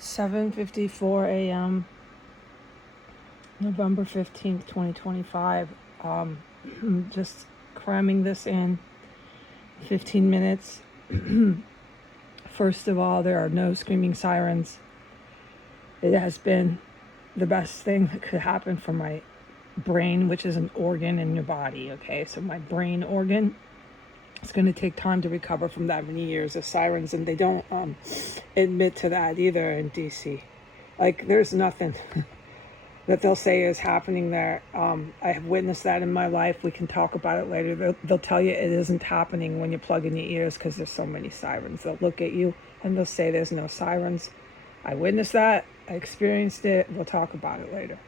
7:54 a.m. November 15th, 2025. Just cramming this in 15 minutes. First of all, there are no screaming sirens. It has been the best thing that could happen for my brain, which is an organ in your body. Okay, so my brain organ, it's going to take time to recover from that many years of sirens, and they don't admit to that either in DC. Like, there's nothing that they'll say is happening there. I have witnessed that in my life. We can talk about it later. They'll tell you it isn't happening when you plug in your ears because there's so many sirens. They'll look at you and they'll say there's no sirens. I witnessed that. I experienced it. We'll talk about it later.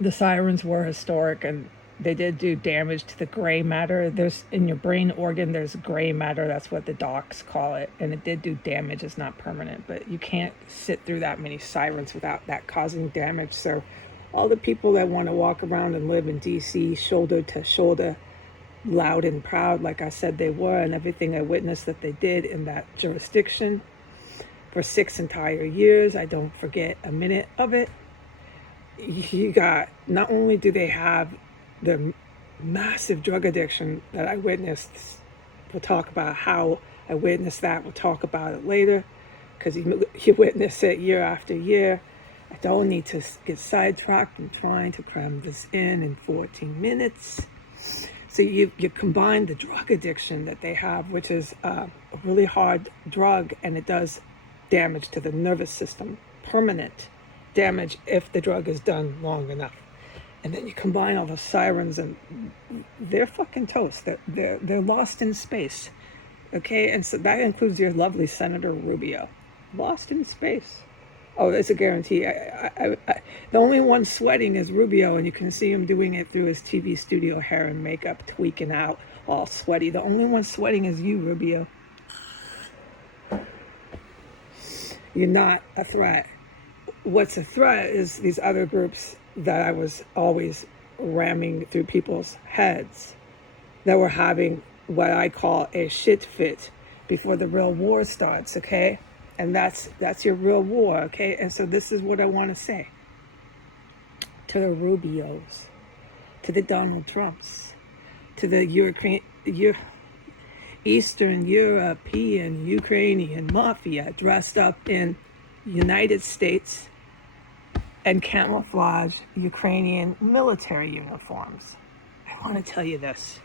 The sirens were historic, and they did do damage to the gray matter. There's in your brain organ, there's gray matter. That's what the docs call it. And it did do damage. It's not permanent, but you can't sit through that many sirens without that causing damage. So all the people that want to walk around and live in DC shoulder to shoulder, loud and proud, like I said they were, and everything I witnessed that they did in that jurisdiction for 6 entire years, I don't forget a minute of it. You got, not only do they have the massive drug addiction that I witnessed, we'll talk about how I witnessed that, we'll talk about it later, because you witness it year after year. I don't need to get sidetracked. I'm trying to cram this in 14 minutes. So you combine the drug addiction that they have, which is a really hard drug, and it does damage to the nervous system, permanent damage if the drug is done long enough. And then you combine all the sirens, and they're fucking toast. They're lost in space, okay? And so that includes your lovely Senator Rubio, lost in space. Oh, it's a guarantee. The only one sweating is Rubio, and you can see him doing it through his TV studio hair and makeup, tweaking out, all sweaty. The only one sweating is you, Rubio. You're not a threat. What's a threat is these other groups that I was always ramming through people's heads that were having what I call a shit fit before the real war starts, okay? And that's your real war, okay? And so this is what I want to say to the Rubios, to the Donald Trumps, to the Eastern European, Ukrainian mafia dressed up in United States and camouflage Ukrainian military uniforms. I want to tell you this.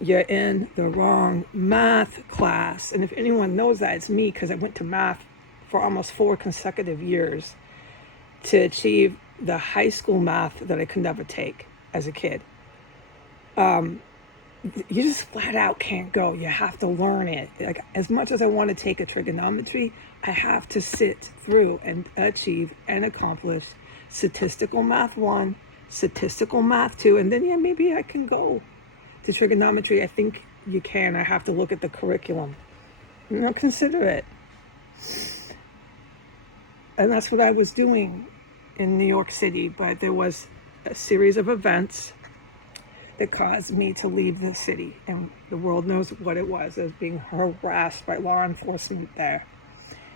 You're in the wrong math class. And if anyone knows that, it's me, because I went to math for almost 4 consecutive years to achieve the high school math that I could never take as a kid. You just flat out can't go. You have to learn it. Like, as much as I want to take a trigonometry, I have to sit through and achieve and accomplish statistical math 1, statistical math 2, and then maybe I can go to trigonometry. I think you can. I have to look at the curriculum. Consider it. And that's what I was doing in New York City, but there was a series of events that caused me to leave the city, and the world knows what it was. I was being harassed by law enforcement there.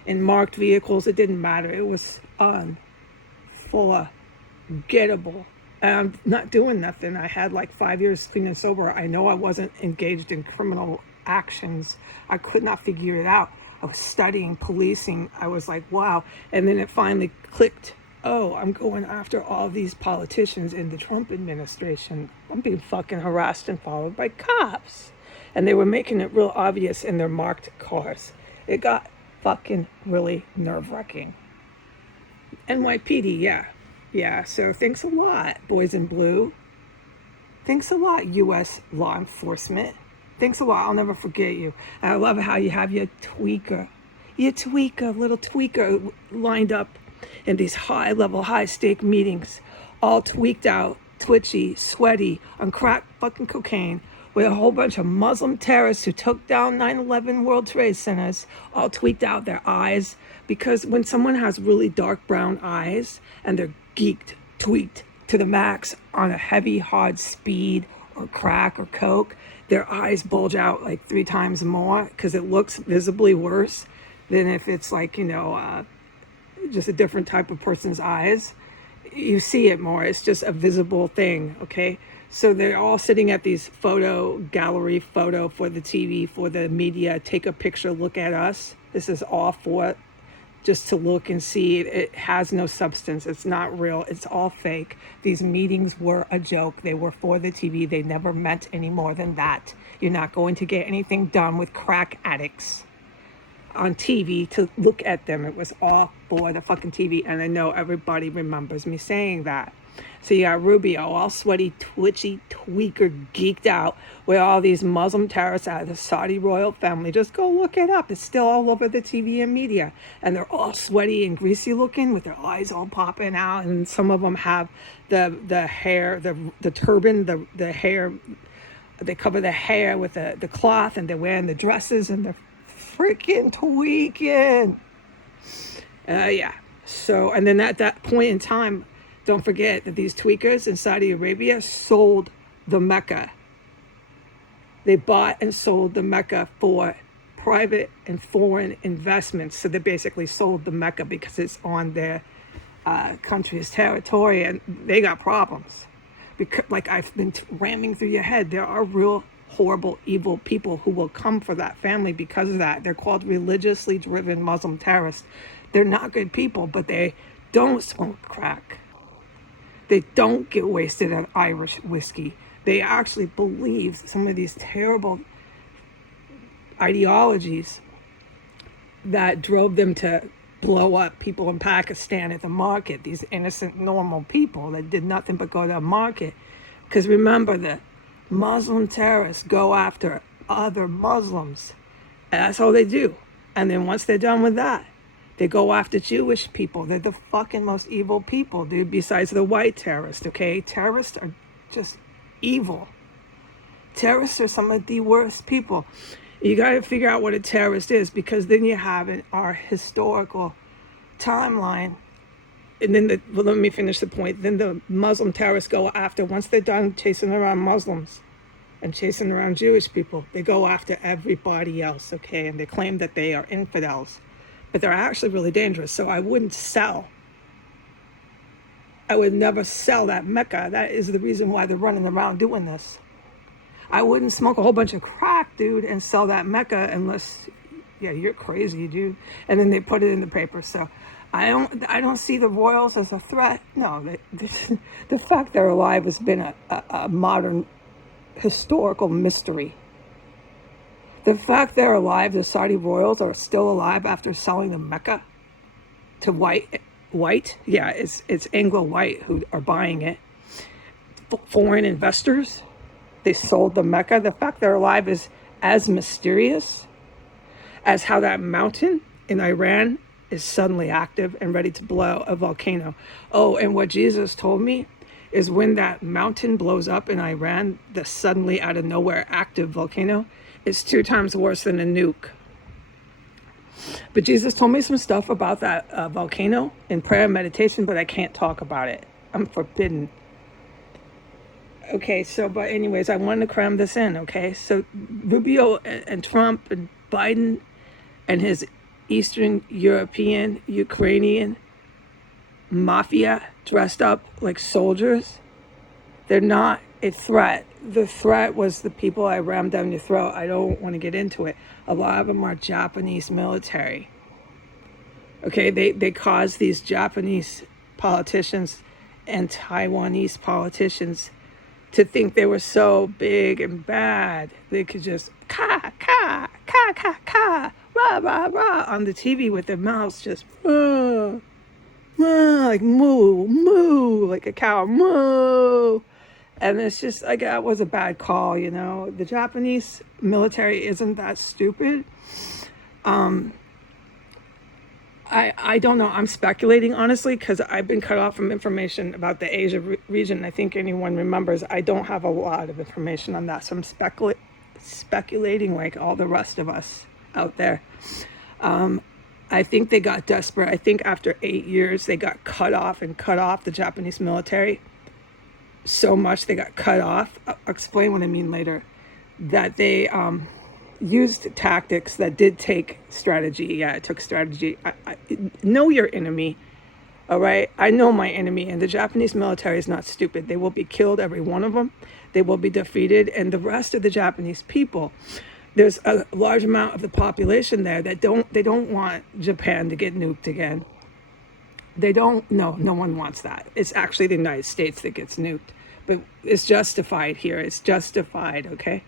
In marked vehicles, it didn't matter. It was unforgettable. And I'm not doing nothing. I had like 5 years clean and sober. I know I wasn't engaged in criminal actions. I could not figure it out. I was studying policing. I was like, wow. And then it finally clicked. Oh, I'm going after all these politicians in the Trump administration. I'm being fucking harassed and followed by cops. And they were making it real obvious in their marked cars. It got fucking really nerve-wracking. NYPD, yeah. So thanks a lot, boys in blue. Thanks a lot, U.S. law enforcement. Thanks a lot. I'll never forget you. And I love how you have your little tweaker lined up in these high-level, high-stake meetings, all tweaked out, twitchy, sweaty, on crack fucking cocaine, with a whole bunch of Muslim terrorists who took down 9/11 World Trade Centers, all tweaked out their eyes. Because when someone has really dark brown eyes and they're geeked, tweaked to the max on a heavy, hard speed or crack or coke, their eyes bulge out like 3 times more because it looks visibly worse than if it's like, just a different type of person's eyes. You see it more. It's just a visible thing, okay? So they're all sitting at these gallery photo for the TV, for the media. Take a picture, look at us. This is all for just to look and see. It has no substance. It's not real. It's all fake. These meetings were a joke. They were for the TV. They never meant any more than that. You're not going to get anything done with crack addicts on TV to look at them. It was all for the fucking TV. And I know everybody remembers me saying that. So you got Rubio, all sweaty, twitchy, tweaker, geeked out with all these Muslim terrorists out of the Saudi royal family. Just go look it up. It's still all over the TV and media. And they're all sweaty and greasy looking with their eyes all popping out. And some of them have the hair, the turban, the hair. They cover the hair with the cloth, and they're wearing the dresses, and they're freaking tweaking. Yeah. So, and then at that point in time, don't forget that these tweakers in Saudi Arabia sold the Mecca. They bought and sold the Mecca for private and foreign investments. So they basically sold the Mecca because it's on their country's territory, and they got problems. Because, like I've been ramming through your head, there are real horrible, evil people who will come for that family because of that. They're called religiously driven Muslim terrorists. They're not good people, but they don't smoke crack. They don't get wasted on Irish whiskey. They actually believe some of these terrible ideologies that drove them to blow up people in Pakistan at the market, these innocent, normal people that did nothing but go to the market. Because remember, the Muslim terrorists go after other Muslims. And that's all they do. And then once they're done with that, they go after Jewish people. They're the fucking most evil people, dude, besides the white terrorists, okay? Terrorists are just evil. Terrorists are some of the worst people. You got to figure out what a terrorist is, because then you have our historical timeline. And then, let me finish the point. Then the Muslim terrorists go after, once they're done chasing around Muslims and chasing around Jewish people, they go after everybody else, okay? And they claim that they are infidels. But they're actually really dangerous. So I would never sell that Mecca. That is the reason why they're running around doing this. I wouldn't smoke a whole bunch of crack, dude, and sell that Mecca unless, yeah, you're crazy, dude. And then they put it in the paper. So I don't see the royals as a threat. No, the fact they're alive has been a modern historical mystery. The fact they're alive, the Saudi royals are still alive after selling the Mecca to white, yeah, it's Anglo-white who are buying it. Foreign investors, they sold the Mecca. The fact they're alive is as mysterious as how that mountain in Iran is suddenly active and ready to blow a volcano. Oh, and what Jesus told me is when that mountain blows up in Iran, the suddenly out of nowhere active volcano, it's 2 times worse than a nuke. But Jesus told me some stuff about that volcano in prayer and meditation, but I can't talk about it. I'm forbidden. Okay, so, but anyways, I wanted to cram this in, okay? So Rubio and Trump and Biden and his Eastern European, Ukrainian mafia dressed up like soldiers, they're not a threat. The threat was the people I rammed down your throat. I don't want to get into it. A lot of them are Japanese military. Okay, they caused these Japanese politicians and Taiwanese politicians to think they were so big and bad. They could just ka, ka, ka, ka, ka, rah, rah, rah on the TV with their mouths just like moo, moo, like a cow, moo. And it's just like, that was a bad call, you know. The Japanese military isn't that stupid. I don't know. I'm speculating, honestly, because I've been cut off from information about the Asia region. I think anyone remembers I don't have a lot of information on that. So I'm speculating like all the rest of us out there. I think they got desperate. I think after 8 years, they got cut off, the Japanese military. So much they got cut off. I'll explain what I mean later. that they used tactics that did take strategy. Yeah, it took strategy. Know your enemy. All right. I know my enemy, and the Japanese military is not stupid. They will be killed, every one of them. They will be defeated, and the rest of the Japanese people, there's a large amount of the population there that don't want Japan to get nuked again. They don't. No, no one wants that. It's actually the United States that gets nuked, but it's justified here. It's justified. Okay.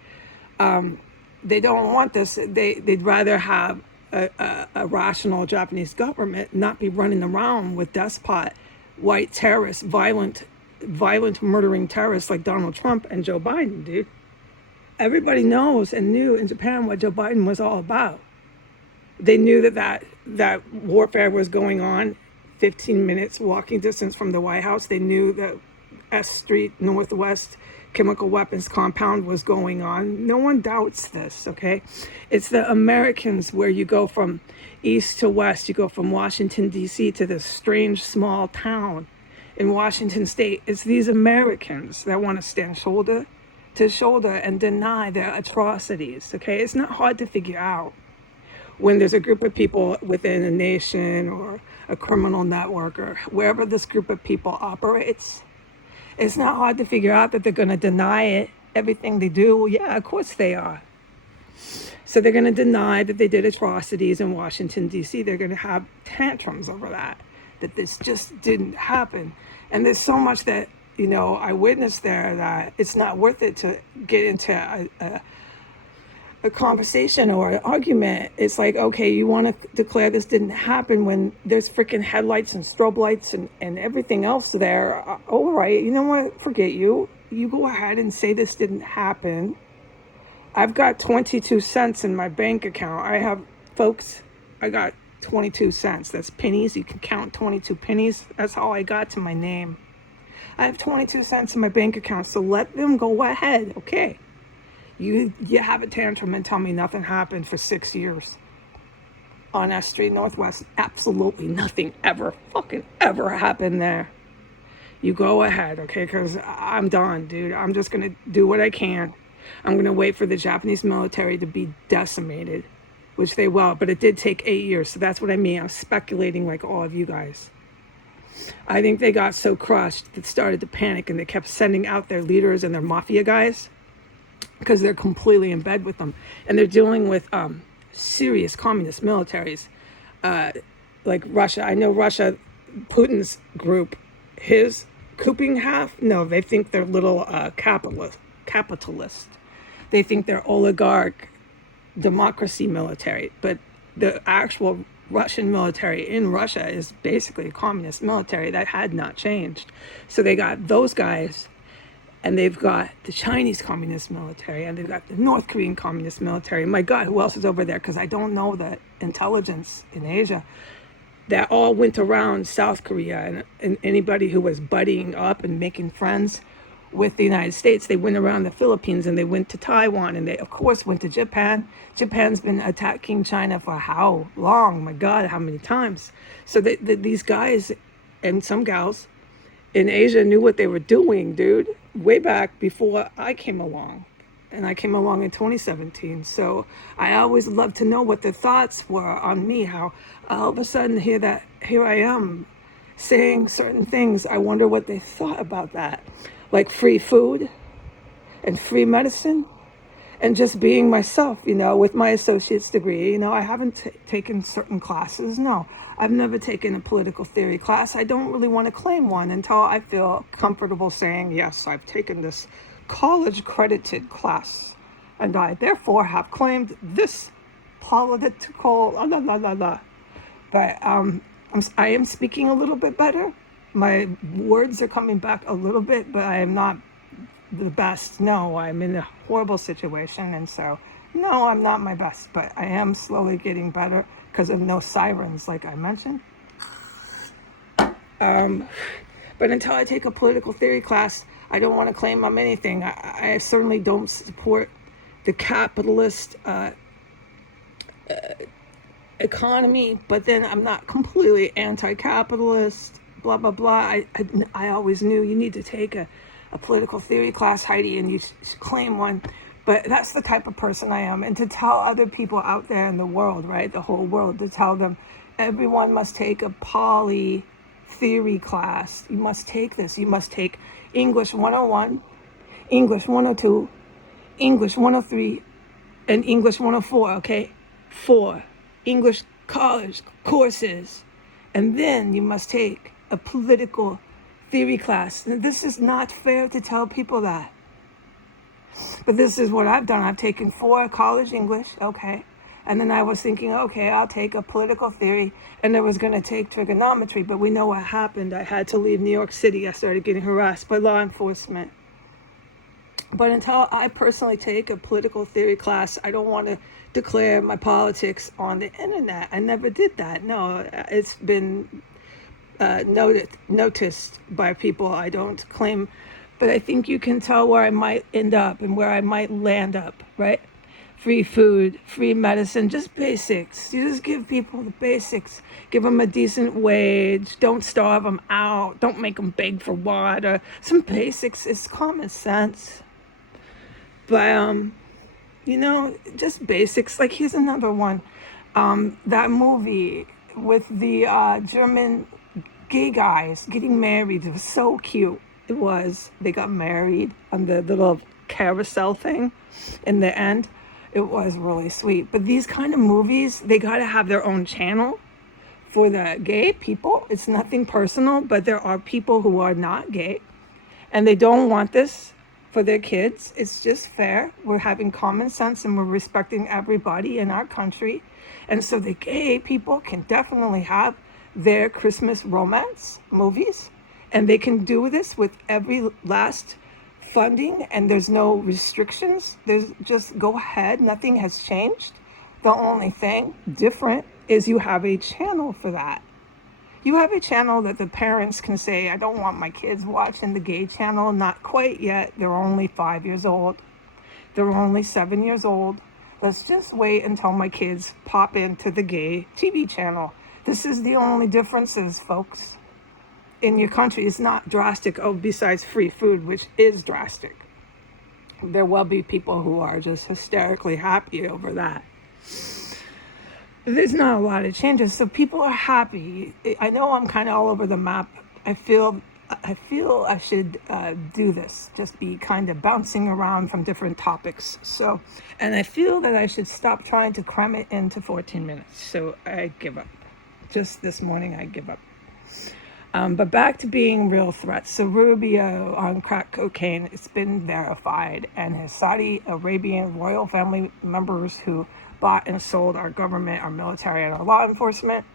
They don't want this. They'd rather have a rational Japanese government not be running around with despot, white terrorists, violent, murdering terrorists like Donald Trump and Joe Biden, dude. Everybody knows and knew in Japan what Joe Biden was all about. They knew that warfare was going on 15 minutes walking distance from the White House. They knew that S Street Northwest chemical weapons compound was going on. No one doubts this, okay? It's the Americans where you go from east to west. You go from Washington, D.C. to this strange small town in Washington State. It's these Americans that want to stand shoulder to shoulder and deny their atrocities, okay? It's not hard to figure out when there's a group of people within a nation or a criminal network or wherever this group of people operates. It's not hard to figure out that they're going to deny it, everything they do. Well, yeah, of course they are. So they're going to deny that they did atrocities in Washington, D.C. They're going to have tantrums over that this just didn't happen. And there's so much that, I witnessed there that it's not worth it to get into a conversation or an argument. It's like, okay, you want to declare this didn't happen when there's freaking headlights and strobe lights and everything else there. All right, you know what? Forget you. You go ahead and say this didn't happen. I've got 22 cents in my bank account. I got 22 cents. That's pennies. You can count 22 pennies. That's all I got to my name. I have 22 cents in my bank account, so let them go ahead, okay? You have a tantrum and tell me nothing happened for 6 years on S Street Northwest. Absolutely nothing fucking ever happened there. You go ahead, okay? Because I'm done, dude. I'm just going to do what I can. I'm going to wait for the Japanese military to be decimated, which they will. But it did take 8 years, so that's what I mean. I'm speculating like all of you guys. I think they got so crushed that started to panic, and they kept sending out their leaders and their mafia guys because they're completely in bed with them. And they're dealing with serious communist militaries like Russia. I know Russia, Putin's group, his couping half, no, they think they're little capitalist. They think they're oligarch democracy military. But the actual Russian military in Russia is basically a communist military that had not changed. So they got those guys, and they've got the Chinese communist military, and they've got the North Korean communist military. My God, who else is over there? Because I don't know the intelligence in Asia that all went around South Korea, and anybody who was buddying up and making friends with the United States. They went around the Philippines, and they went to Taiwan, and they, of course, went to Japan. Japan's been attacking China for how long? My God, how many times? So these guys and some gals in Asia knew what they were doing, dude, way back before I came along. And I came along in 2017. So I always love to know what their thoughts were on me, how all of a sudden here I am saying certain things. I wonder what they thought about that. Like free food and free medicine and just being myself, with my associate's degree. I haven't taken certain classes. No, I've never taken a political theory class. I don't really want to claim one until I feel comfortable saying, yes, I've taken this college credited class, and I therefore have claimed this political But I am speaking a little bit better. My words are coming back a little bit, but I am not the best. No, I'm in a horrible situation, and so no, I'm not my best, but I am slowly getting better because of no sirens, like I mentioned. But until I take a political theory class, I don't want to claim I'm anything. I certainly don't support the capitalist economy, but then I'm not completely anti-capitalist, blah, blah, blah. I always knew you need to take a political theory class, Heidi, and you should claim one But that's the type of person I am. And to tell other people out there in the world, right, the whole world, to tell them everyone must take a poly theory class. You must take this. You must take English 101, English 102, English 103, and English 104, okay? 4 English college courses. And then you must take a political theory class. And this is not fair to tell people that. But this is what I've done. I've taken 4 college English, okay? And then I was thinking, okay, I'll take a political theory, and I was going to take trigonometry, but we know what happened. I had to leave New York City. I started getting harassed by law enforcement. But until I personally take a political theory class, I don't want to declare my politics on the internet. I never did that. No, it's been noticed by people. I don't claim, but I think you can tell where I might end up and where I might land up, right? Free food, free medicine, just basics. You just give people the basics. Give them a decent wage. Don't starve them out. Don't make them beg for water. Some basics is common sense. But, just basics. Like, here's another one. That movie with the German gay guys getting married. It was so cute. It was. They got married on the little carousel thing in the end. It was really sweet. But these kind of movies, they got to have their own channel for the gay people. It's nothing personal, but there are people who are not gay and they don't want this for their kids. It's just fair. We're having common sense and we're respecting everybody in our country. And so the gay people can definitely have their Christmas romance movies, and they can do this with every last funding, and there's no restrictions. There's just go ahead. Nothing has changed. The only thing different is you have a channel for that. You have a channel that the parents can say, I don't want my kids watching the gay channel. Not quite yet. They're only 5 years old. They're only 7 years old. Let's just wait until my kids pop into the gay TV channel. This is the only differences, folks. In your country, it's not drastic. Oh, besides free food, which is drastic. There will be people who are just hysterically happy over that. There's not a lot of changes, so people are happy. I know I'm kind of all over the map. I feel I should do this, just be kind of bouncing around from different topics. So, and I feel that I should stop trying to cram it into 14 minutes. So I give up. Just this morning, I give up. But back to being real threats. So Rubio on crack cocaine, it's been verified. And his Saudi Arabian royal family members who bought and sold our government, our military, and our law enforcement.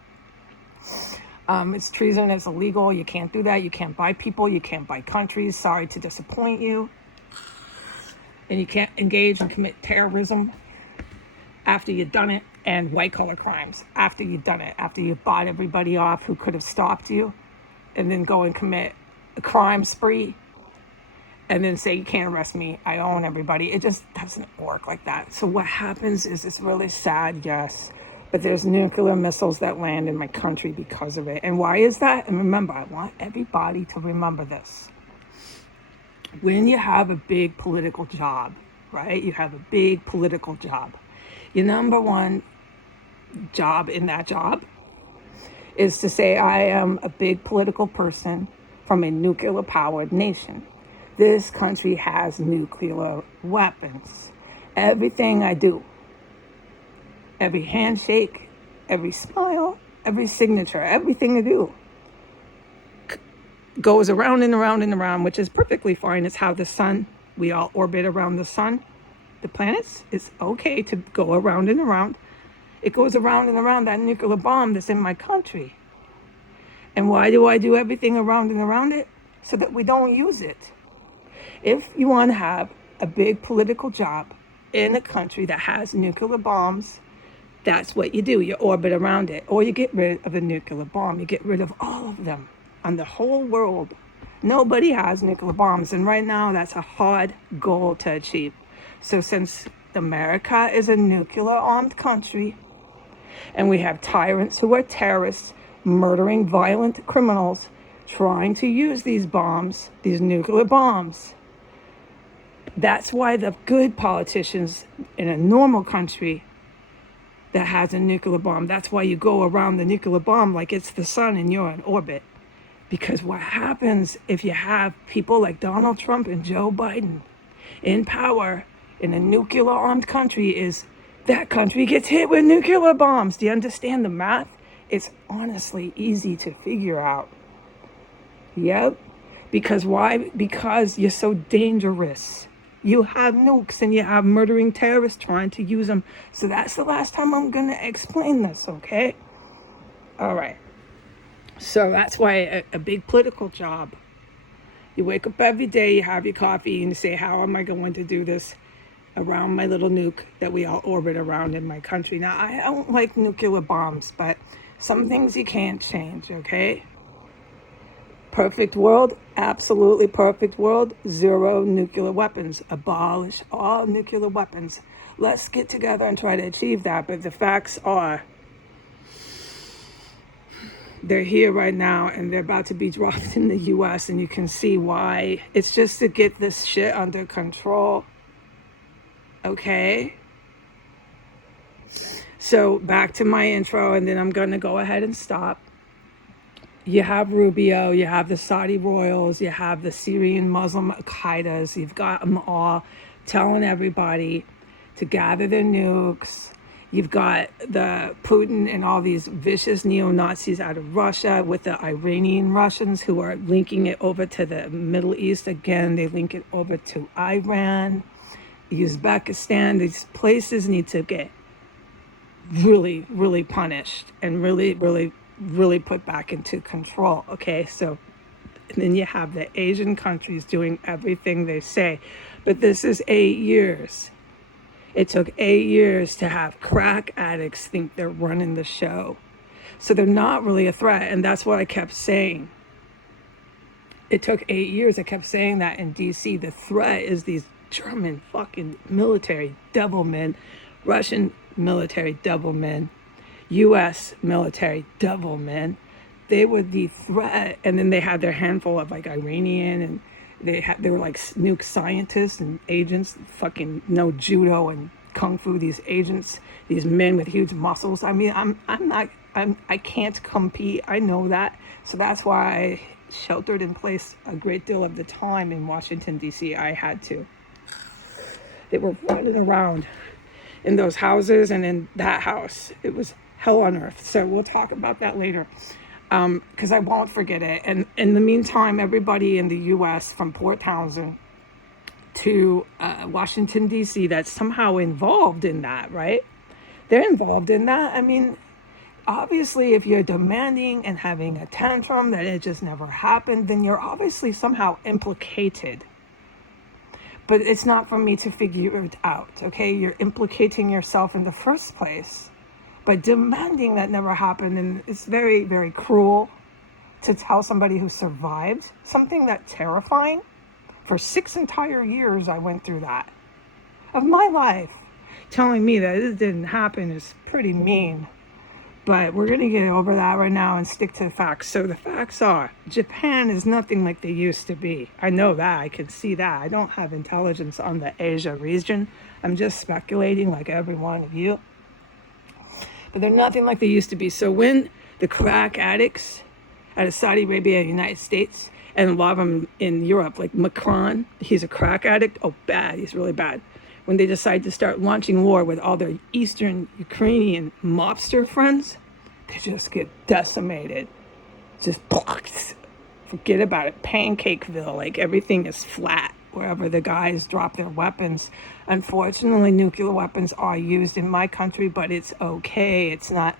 It's treason. It's illegal. You can't do that. You can't buy people. You can't buy countries. Sorry to disappoint you. And you can't engage and commit terrorism after you've done it, and white collar crimes after you've done it, after you bought everybody off who could have stopped you, and then go and commit a crime spree and then say, you can't arrest me, I own everybody. It just doesn't work like that. So what happens is, it's really sad, yes, but there's nuclear missiles that land in my country because of it. And why is that? And remember, I want everybody to remember this. When you have a big political job, right? You have a big political job. Your number one job in that job is to say, I am a big political person from a nuclear-powered nation. This country has nuclear weapons. Everything I do, every handshake, every smile, every signature, everything I do goes around and around and around, which is perfectly fine. It's how the sun, we all orbit around the sun. The planets, it's okay to go around and around. It goes around and around that nuclear bomb that's in my country. And why do I do everything around and around it? So that we don't use it. If you want to have a big political job in a country that has nuclear bombs, that's what you do. You orbit around it. Or you get rid of a nuclear bomb. You get rid of all of them on the whole world. Nobody has nuclear bombs. And right now, that's a hard goal to achieve. So since America is a nuclear-armed country, and we have tyrants who are terrorists, murdering violent criminals, trying to use these bombs, these nuclear bombs, That's why the good politicians in a normal country that has a nuclear bomb, that's why you go around the nuclear bomb like it's the sun and you're in orbit. Because what happens if you have people like Donald Trump and Joe Biden in power in a nuclear armed country is that country gets hit with nuclear bombs. Do you understand the math? It's honestly easy to figure out. Yep. Because why? Because you're so dangerous. You have nukes and you have murdering terrorists trying to use them. So that's the last time I'm going to explain this, okay? All right. So that's why a big political job. You wake up every day, you have your coffee, and you say, how am I going to do this around my little nuke that we all orbit around in my country? Now, I don't like nuclear bombs, but some things you can't change, okay? Perfect world, absolutely perfect world, 0 nuclear weapons. Abolish all nuclear weapons. Let's get together and try to achieve that. But the facts are, they're here right now and they're about to be dropped in the US, and you can see why. It's just to get this shit under control. Okay? So back to my intro, and then I'm going to go ahead and stop. You have Rubio, you have the Saudi royals, you have the Syrian Muslim Al-Qaedas. You've got them all telling everybody to gather their nukes. You've got the Putin and all these vicious neo-Nazis out of Russia with the Iranian Russians who are linking it over to the Middle East again. They link it over to Iran, Uzbekistan. These places need to get really, really punished and really, really, really put back into control. Okay, so and then you have the Asian countries doing everything they say. But this is 8 years. It took 8 years to have crack addicts think they're running the show. So they're not really a threat. And that's what I kept saying. It took 8 years. I kept saying that in DC. The threat is these German fucking military devilmen, Russian military devilmen, US military devilmen. They were the threat. And then they had their handful of like Iranian, and they were like nuke scientists and agents, fucking no judo and kung fu. These agents, these men with huge muscles. I mean, I can't compete. I know that. So that's why I sheltered in place a great deal of the time in Washington, D.C. I had to. They were running around in those houses and in that house. It was hell on earth. So we'll talk about that later. Because I won't forget it. And in the meantime, everybody in the U.S. from Port Townsend to Washington, D.C. that's somehow involved in that, right? They're involved in that. I mean, obviously, if you're demanding and having a tantrum that it just never happened, then you're obviously somehow implicated. But it's not for me to figure it out, okay? You're implicating yourself in the first place by demanding that never happened. And it's very, very cruel to tell somebody who survived something that terrifying. For 6 entire years, I went through that of my life. Telling me that it didn't happen is pretty mean. But we're going to get over that right now and stick to the facts. So the facts are, Japan is nothing like they used to be. I know that. I can see that. I don't have intelligence on the Asia region. I'm just speculating like every one of you. But they're nothing like they used to be. So when the crack addicts out of Saudi Arabia and the United States, and a lot of them in Europe, like Macron, he's a crack addict. Oh, bad. He's really bad. When they decide to start launching war with all their Eastern Ukrainian mobster friends, they just get decimated. Just forget about it. Pancakeville, like everything is flat wherever the guys drop their weapons. Unfortunately, nuclear weapons are used in my country, but it's okay. It's not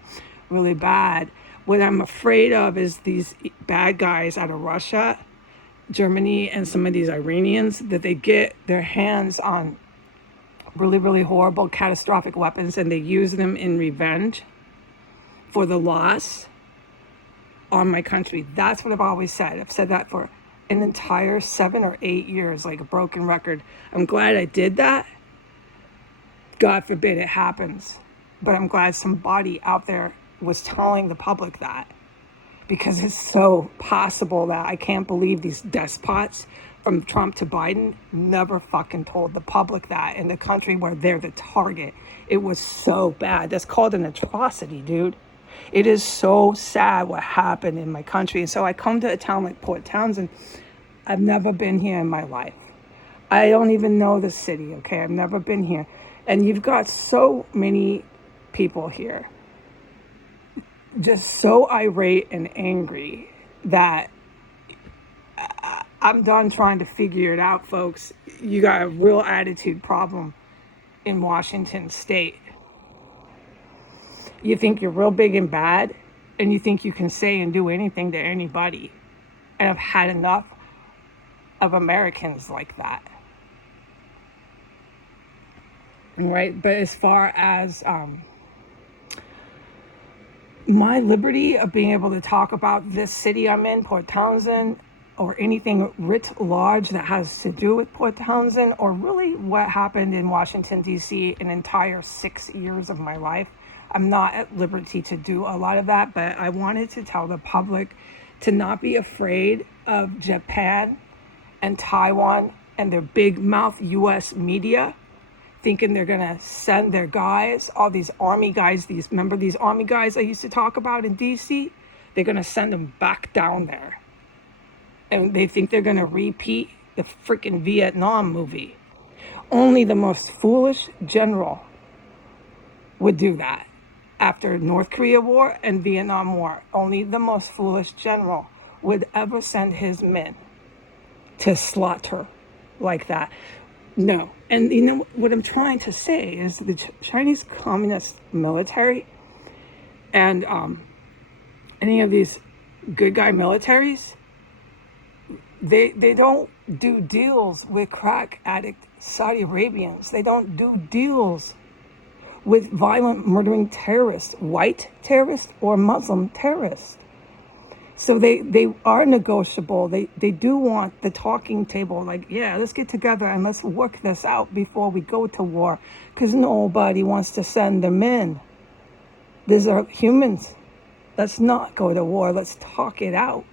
really bad. What I'm afraid of is these bad guys out of Russia, Germany, and some of these Iranians, that they get their hands on really, really horrible, catastrophic weapons, and they use them in revenge for the loss on my country. That's what I've always said. I've said that for an entire 7 or 8 years, like a broken record. I'm glad I did that. God forbid it happens. But I'm glad somebody out there was telling the public that. Because it's so possible that I can't believe these despots from Trump to Biden never fucking told the public that in the country where they're the target. It was so bad. That's called an atrocity, dude. It is so sad what happened in my country. And so I come to a town like Port Townsend. I've never been here in my life. I don't even know the city, okay? I've never been here. And you've got so many people here just so irate and angry that I'm done trying to figure it out, folks. You got a real attitude problem in Washington State. You think you're real big and bad, and you think you can say and do anything to anybody. And I've had enough of Americans like that. Right? But as far as my liberty of being able to talk about this city I'm in, Port Townsend, or anything writ large that has to do with Port Townsend, or really what happened in Washington, D.C. an entire 6 years of my life, I'm not at liberty to do a lot of that, but I wanted to tell the public to not be afraid of Japan and Taiwan and their big mouth U.S. media, thinking they're going to send their guys, all these army guys, remember these army guys I used to talk about in D.C.? They're going to send them back down there. And they think they're going to repeat the freaking Vietnam movie. Only the most foolish general would do that. After North Korea War and Vietnam War, only the most foolish general would ever send his men to slaughter like that. No. And you know what I'm trying to say is the Chinese Communist military and any of these good guy militaries, they don't do deals with crack addict Saudi Arabians. They don't do deals with violent murdering terrorists, white terrorists or Muslim terrorists. So they are negotiable. They do want the talking table, like, yeah, let's get together and let's work this out before we go to war, because nobody wants to send them in. These are humans. Let's not go to war. Let's talk it out.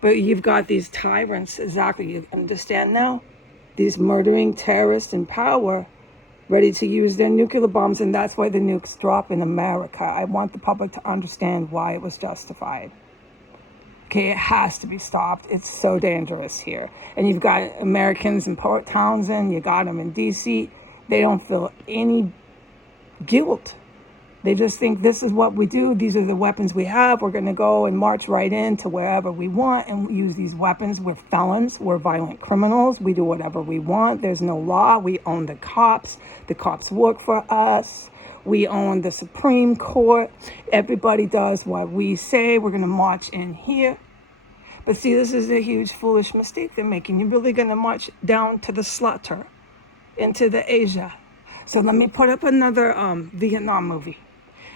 But you've got these tyrants, exactly, you understand now? These murdering terrorists in power, ready to use their nuclear bombs, and that's why the nukes drop in America. I want the public to understand why it was justified. Okay, it has to be stopped. It's so dangerous here. And you've got Americans in Port Townsend, you got them in D.C. They don't feel any guilt. They just think this is what we do. These are the weapons we have. We're going to go and march right into wherever we want and use these weapons. We're felons. We're violent criminals. We do whatever we want. There's no law. We own the cops. The cops work for us. We own the Supreme Court. Everybody does what we say. We're going to march in here. But see, this is a huge foolish mistake they're making. You're really going to march down to the slaughter, into the Asia. So let me put up another Vietnam movie.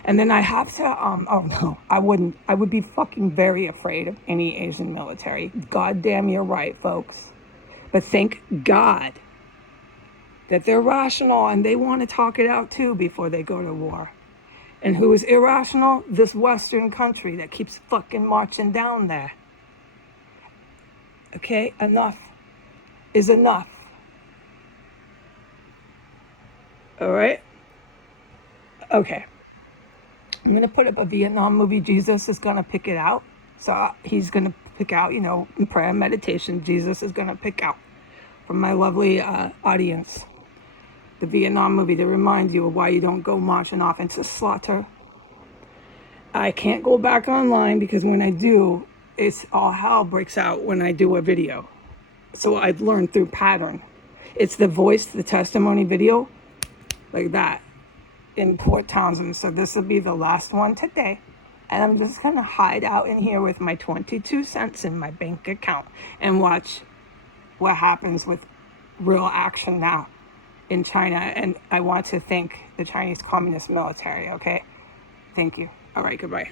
And then I have to, oh no, I wouldn't. I would be fucking very afraid of any Asian military. Goddamn, you're right, folks. But thank God that they're rational and they want to talk it out too before they go to war. And who is irrational? This Western country that keeps fucking marching down there. Okay, enough is enough. All right? Okay. I'm going to put up a Vietnam movie. Jesus is going to pick it out. So he's going to pick out, in prayer and meditation, Jesus is going to pick out from my lovely audience the Vietnam movie to remind you of why you don't go marching off into slaughter. I can't go back online because when I do, it's all hell breaks out when I do a video. So I've learned through pattern. It's the voice, the testimony video, like that, in Port Townsend. So this will be the last one today. And I'm just going to hide out in here with my 22 cents in my bank account and watch what happens with real action now in China. And I want to thank the Chinese Communist military, okay? Thank you. All right, goodbye.